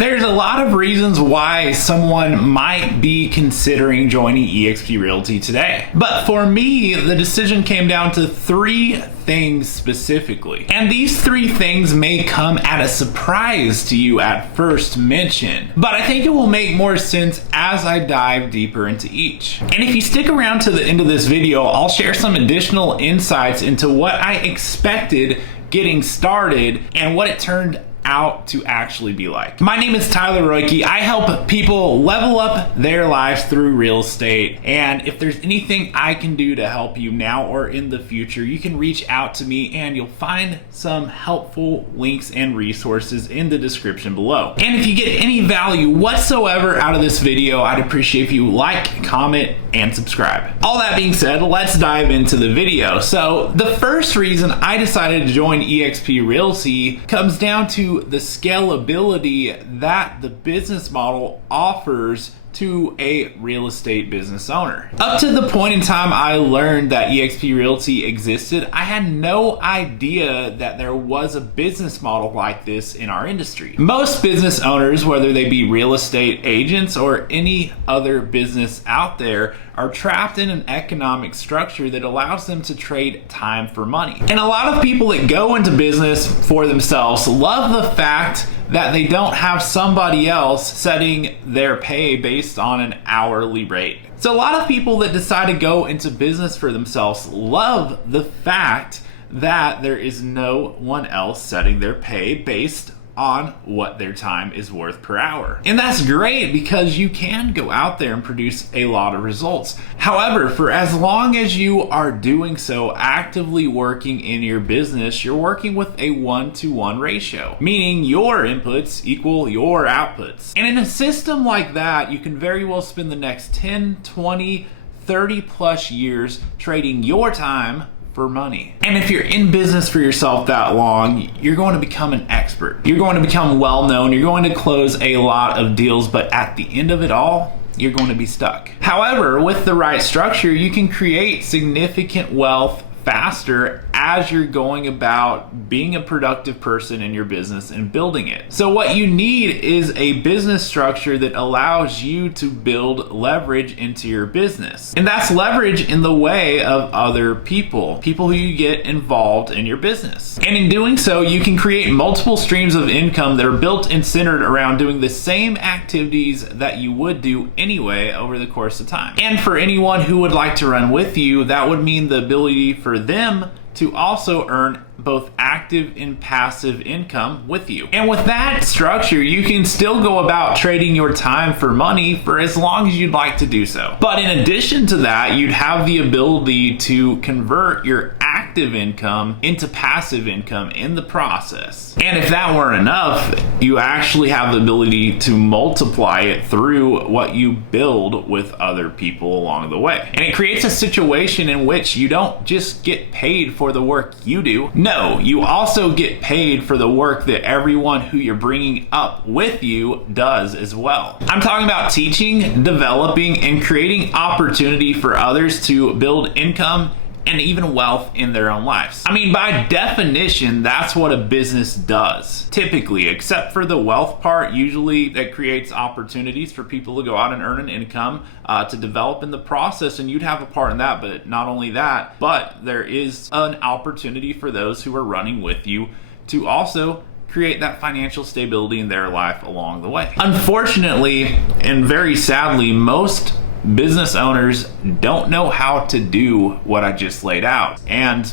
There's a lot of reasons why someone might be considering joining eXp Realty today. But for me, the decision came down to 3 things specifically. And these 3 things may come at a surprise to you at first mention, but I think it will make more sense as I dive deeper into each. And if you stick around to the end of this video, I'll share some additional insights into what I expected getting started and what it turned out to actually be like. My name is Tyler Roicki. I help people level up their lives through real estate. And if there's anything I can do to help you now or in the future, you can reach out to me and you'll find some helpful links and resources in the description below. And if you get any value whatsoever out of this video, I'd appreciate if you like, comment, and subscribe. All that being said, let's dive into the video. So the first reason I decided to join eXp Realty comes down to the scalability that the business model offers to a real estate business owner. Up to the point in time I learned that eXp Realty existed, I had no idea that there was a business model like this in our industry. Most business owners, whether they be real estate agents or any other business out there, are trapped in an economic structure that allows them to trade time for money. And a lot of people that go into business for themselves love the fact that they don't have somebody else setting their pay based on an hourly rate. So a lot of people that decide to go into business for themselves love the fact that there is no one else setting their pay based on what their time is worth per hour. And that's great because you can go out there and produce a lot of results. However, for as long as you are doing so, actively working in your business, you're working with a 1-to-1 ratio, meaning your inputs equal your outputs. And in a system like that, you can very well spend the next 10, 20, 30 plus years trading your time for money. And if you're in business for yourself that long, you're going to become an expert. You're going to become well known. You're going to close a lot of deals, but at the end of it all, you're going to be stuck. However, with the right structure, you can create significant wealth faster as you're going about being a productive person in your business and building it. So what you need is a business structure that allows you to build leverage into your business. And that's leverage in the way of other people who you get involved in your business. And in doing so, you can create multiple streams of income that are built and centered around doing the same activities that you would do anyway over the course of time. And for anyone who would like to run with you, that would mean the ability for them to also earn both active and passive income with you. And with that structure, you can still go about trading your time for money for as long as you'd like to do so. But in addition to that, you'd have the ability to convert your active income into passive income in the process. And if that weren't enough, you actually have the ability to multiply it through what you build with other people along the way. And it creates a situation in which you don't just get paid for the work you do. No, you also get paid for the work that everyone who you're bringing up with you does as well. I'm talking about teaching, developing, and creating opportunity for others to build income and even wealth in their own lives. I mean, by definition, that's what a business does, typically, except for the wealth part. Usually that creates opportunities for people to go out and earn an income to develop in the process, and you'd have a part in that. But not only that, but there is an opportunity for those who are running with you to also create that financial stability in their life along the way. Unfortunately, and very sadly, most business owners don't know how to do what I just laid out. And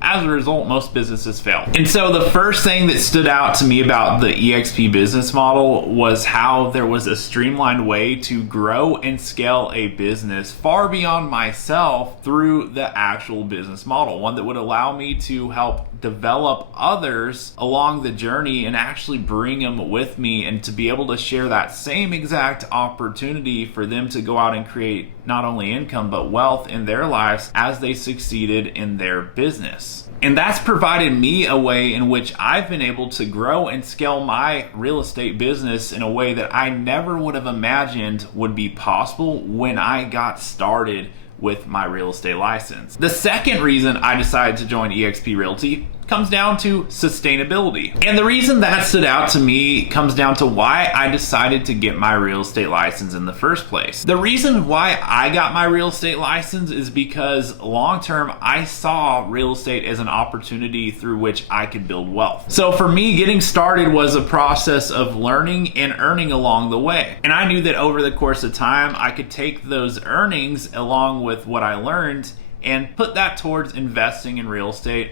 as a result, most businesses fail. And so the first thing that stood out to me about the eXp business model was how there was a streamlined way to grow and scale a business far beyond myself through the actual business model, one that would allow me to help develop others along the journey and actually bring them with me, and to be able to share that same exact opportunity for them to go out and create not only income but wealth in their lives as they succeeded in their business. And that's provided me a way in which I've been able to grow and scale my real estate business in a way that I never would have imagined would be possible when I got started with my real estate license. The second reason I decided to join eXp Realty comes down to sustainability. And the reason that stood out to me comes down to why I decided to get my real estate license in the first place. The reason why I got my real estate license is because long term, I saw real estate as an opportunity through which I could build wealth. So for me, getting started was a process of learning and earning along the way. And I knew that over the course of time, I could take those earnings along with what I learned and put that towards investing in real estate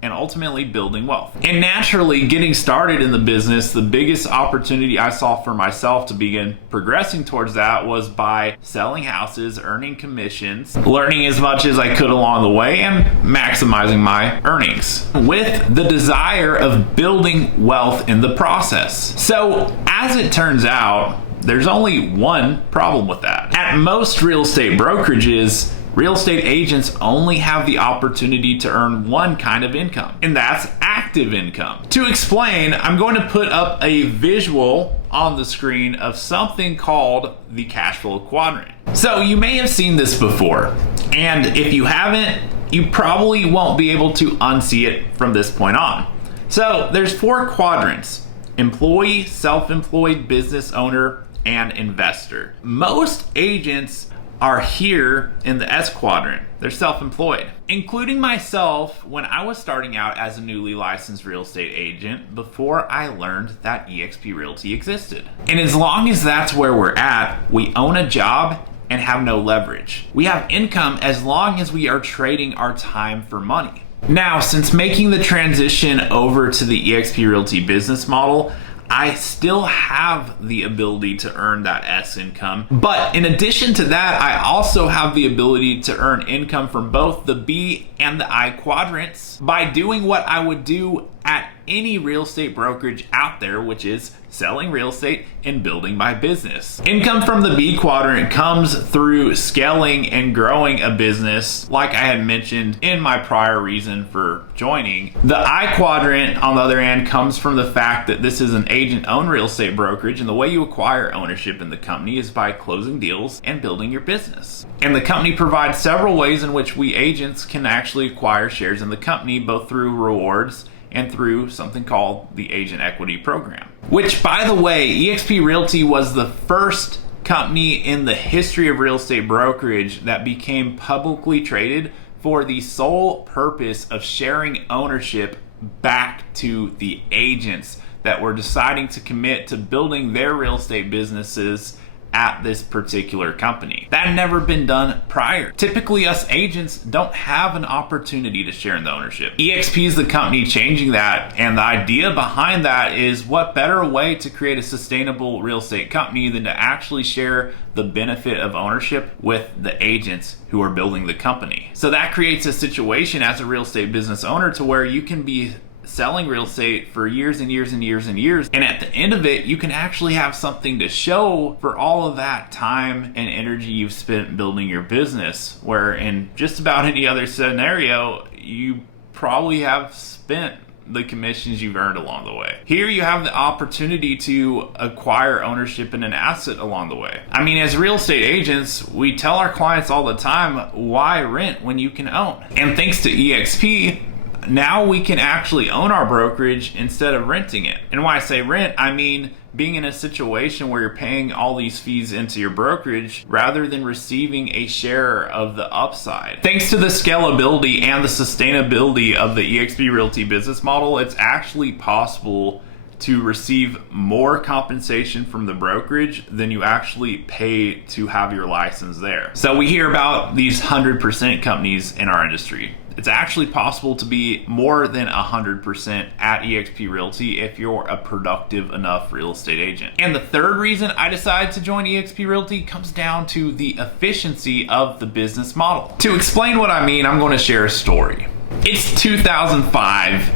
and ultimately building wealth. And naturally, getting started in the business, the biggest opportunity I saw for myself to begin progressing towards that was by selling houses, earning commissions, learning as much as I could along the way, and maximizing my earnings with the desire of building wealth in the process. So as it turns out, there's only one problem with that. At most real estate brokerages, real estate agents only have the opportunity to earn one kind of income, and that's active income. To explain, I'm going to put up a visual on the screen of something called the cash flow quadrant. So you may have seen this before, and if you haven't, you probably won't be able to unsee it from this point on. So there's 4 quadrants: employee, self-employed, business owner, and investor. Most agents are here in the S quadrant. They're self-employed, including myself when I was starting out as a newly licensed real estate agent before I learned that eXp Realty existed. And as long as that's where we're at, we own a job and have no leverage. We have income as long as we are trading our time for money. Now, since making the transition over to the eXp Realty business model, I still have the ability to earn that S income. But in addition to that, I also have the ability to earn income from both the B and the I quadrants by doing what I would do at any real estate brokerage out there, which is selling real estate and building my business. Income from the B quadrant comes through scaling and growing a business, like I had mentioned in my prior reason for joining. The I quadrant, on the other hand, comes from the fact that this is an agent-owned real estate brokerage, and the way you acquire ownership in the company is by closing deals and building your business. And the company provides several ways in which we agents can actually acquire shares in the company, both through rewards and through something called the Agent Equity Program. Which, by the way, eXp Realty was the first company in the history of real estate brokerage that became publicly traded for the sole purpose of sharing ownership back to the agents that were deciding to commit to building their real estate businesses at this particular company. That had never been done prior. Typically, us agents don't have an opportunity to share in the ownership. eXp is the company changing that, and the idea behind that is what better way to create a sustainable real estate company than to actually share the benefit of ownership with the agents who are building the company. So that creates a situation as a real estate business owner to where you can be selling real estate for years and years and years and years, and at the end of it, you can actually have something to show for all of that time and energy you've spent building your business, where in just about any other scenario, you probably have spent the commissions you've earned along the way. Here you have the opportunity to acquire ownership in an asset along the way. I mean, as real estate agents, we tell our clients all the time, why rent when you can own? And thanks to eXp, now we can actually own our brokerage instead of renting it. And when I say rent, I mean being in a situation where you're paying all these fees into your brokerage rather than receiving a share of the upside. Thanks to the scalability and the sustainability of the eXp Realty business model, it's actually possible to receive more compensation from the brokerage than you actually pay to have your license there. So we hear about these 100% companies in our industry. It's actually possible to be more than 100% at eXp Realty if you're a productive enough real estate agent. And the third reason I decided to join eXp Realty comes down to the efficiency of the business model. To explain what I mean, I'm going to share a story. It's 2005.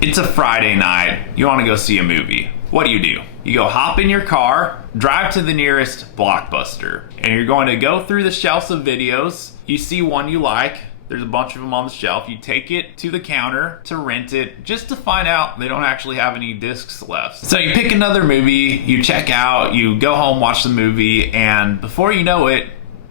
It's a Friday night. You want to go see a movie. What do? You go hop in your car, drive to the nearest Blockbuster, and you're going to go through the shelves of videos. You see one you like. There's a bunch of them on the shelf. You take it to the counter to rent it, just to find out they don't actually have any discs left. So you pick another movie, you check out, you go home, watch the movie, and before you know it,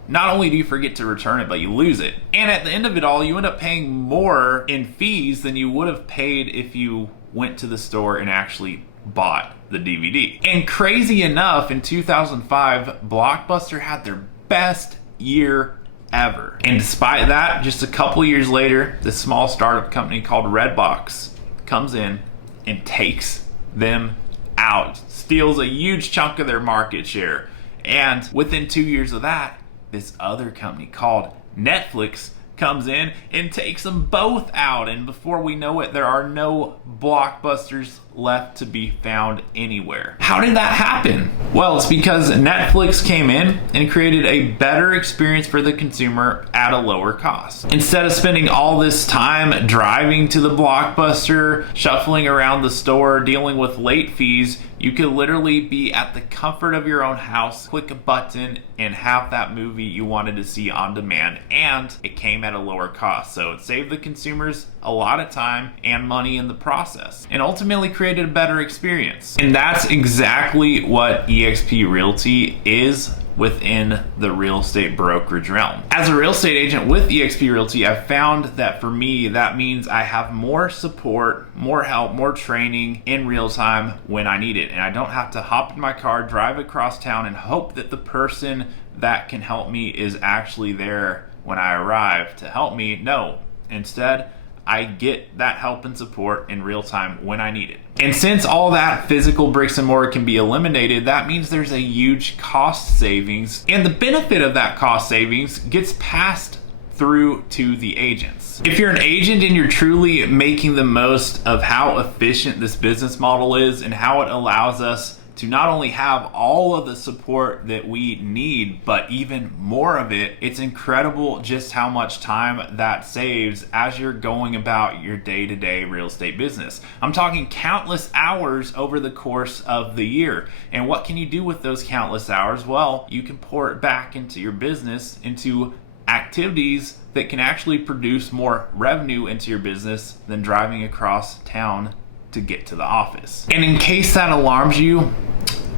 not only do you forget to return it, but you lose it. And at the end of it all, you end up paying more in fees than you would have paid if you went to the store and actually bought the DVD. And crazy enough, in 2005, Blockbuster had their best year ever. And despite that, just a couple years later, this small startup company called Redbox comes in and takes them out, steals a huge chunk of their market share. And within 2 years of that, this other company called Netflix comes in and takes them both out. And before we know it, there are no Blockbusters left to be found anywhere. How did that happen? Well, it's because Netflix came in and created a better experience for the consumer at a lower cost. Instead of spending all this time driving to the Blockbuster, shuffling around the store, dealing with late fees, you could literally be at the comfort of your own house, click a button, and have that movie you wanted to see on demand, and it came at a lower cost. So it saved the consumers a lot of time and money in the process, and ultimately created a better experience. And that's exactly what eXp Realty is within the real estate brokerage realm. As a real estate agent with eXp Realty, I've found that for me, that means I have more support, more help, more training in real time when I need it. And I don't have to hop in my car, drive across town, and hope that the person that can help me is actually there when I arrive to help me. No, instead, I get that help and support in real time when I need it. And since all that physical bricks and mortar can be eliminated, that means there's a huge cost savings. And the benefit of that cost savings gets passed through to the agents. If you're an agent and you're truly making the most of how efficient this business model is and how it allows us to not only have all of the support that we need, but even more of it, it's incredible just how much time that saves as you're going about your day-to-day real estate business. I'm talking countless hours over the course of the year. And what can you do with those countless hours? Well, you can pour it back into your business, into activities that can actually produce more revenue into your business than driving across town to get to the office. And in case that alarms you,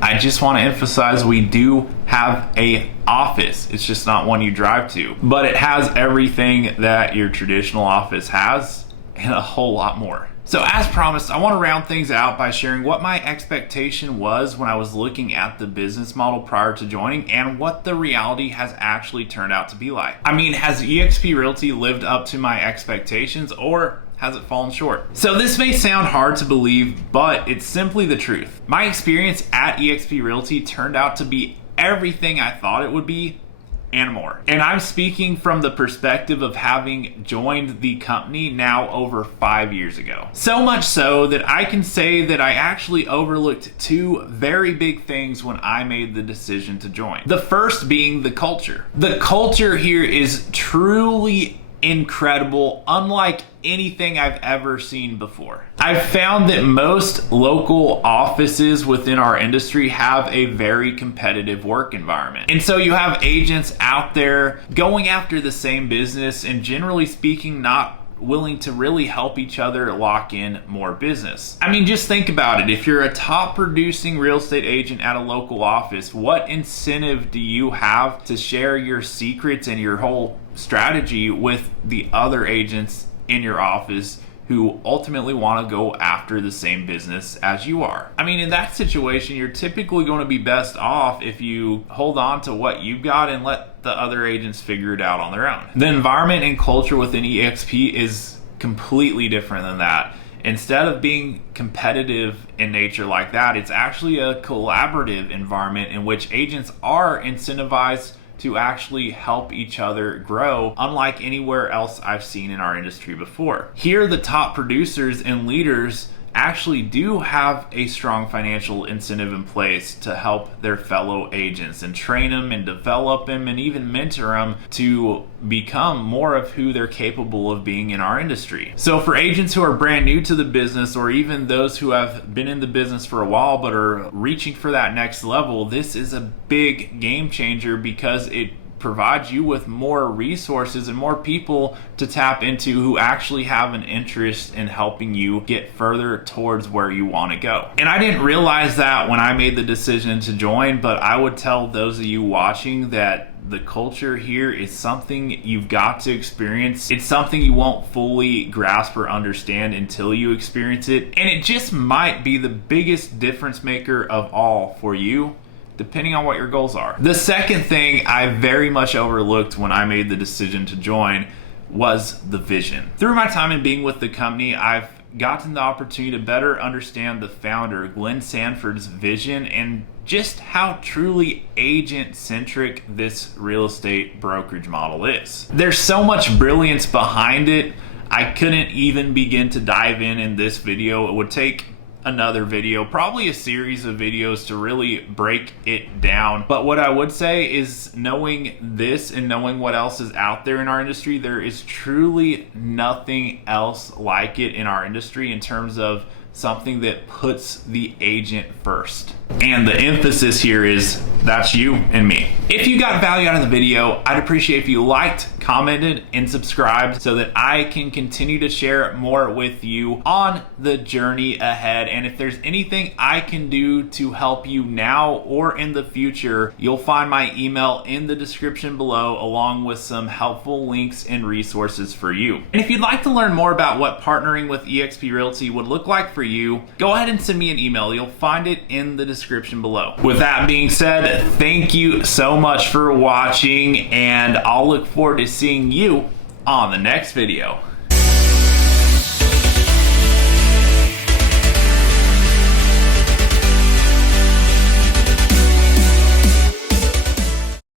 I just want to emphasize we do have a office. It's just not one you drive to, but it has everything that your traditional office has and a whole lot more. So as promised, I want to round things out by sharing what my expectation was when I was looking at the business model prior to joining and what the reality has actually turned out to be like. I mean, has eXp Realty lived up to my expectations, or has it fallen short? So this may sound hard to believe, but it's simply the truth. My experience at eXp Realty turned out to be everything I thought it would be and more. And I'm speaking from the perspective of having joined the company now over 5 years ago. So much so that I can say that I actually overlooked two very big things when I made the decision to join. The first being the culture. The culture here is truly incredible, unlike anything I've ever seen before. I've found that most local offices within our industry have a very competitive work environment. And so you have agents out there going after the same business and generally speaking not willing to really help each other lock in more business. I mean, just think about it. If you're a top producing real estate agent at a local office, what incentive do you have to share your secrets and your whole strategy with the other agents in your office who ultimately want to go after the same business as you are? I mean, in that situation, you're typically going to be best off if you hold on to what you've got and let the other agents figure it out on their own. The environment and culture within eXp is completely different than that. Instead of being competitive in nature like that, it's actually a collaborative environment in which agents are incentivized to actually help each other grow, unlike anywhere else I've seen in our industry before. Here, the top producers and leaders actually do have a strong financial incentive in place to help their fellow agents and train them and develop them and even mentor them to become more of who they're capable of being in our industry. So for agents who are brand new to the business, or even those who have been in the business for a while but are reaching for that next level, this is a big game changer because it provides you with more resources and more people to tap into who actually have an interest in helping you get further towards where you want to go. And I didn't realize that when I made the decision to join, but I would tell those of you watching that The culture here is something you've got to experience. It's something you won't fully grasp or understand until you experience it. And it just might be the biggest difference maker of all for you, depending on what your goals are. The second thing I very much overlooked when I made the decision to join was the vision. Through my time in being with the company, I've gotten the opportunity to better understand the founder, Glenn Sanford's vision and just how truly agent-centric this real estate brokerage model is. There's so much brilliance behind it, I couldn't even begin to dive in this video. It would take another video, probably a series of videos to really break it down. But what I would say is, knowing this and knowing what else is out there in our industry, there is truly nothing else like it in our industry in terms of something that puts the agent first. And the emphasis here is that's you and me. If you got value out of the video, I'd appreciate if you liked, commented, and subscribed so that I can continue to share more with you on the journey ahead. And if there's anything I can do to help you now or in the future, you'll find my email in the description below, along with some helpful links and resources for you. And if you'd like to learn more about what partnering with eXp Realty would look like for you, go ahead and send me an email. You'll find it in the description below. With that being said, thank you so much for watching, and I'll look forward to seeing you on the next video.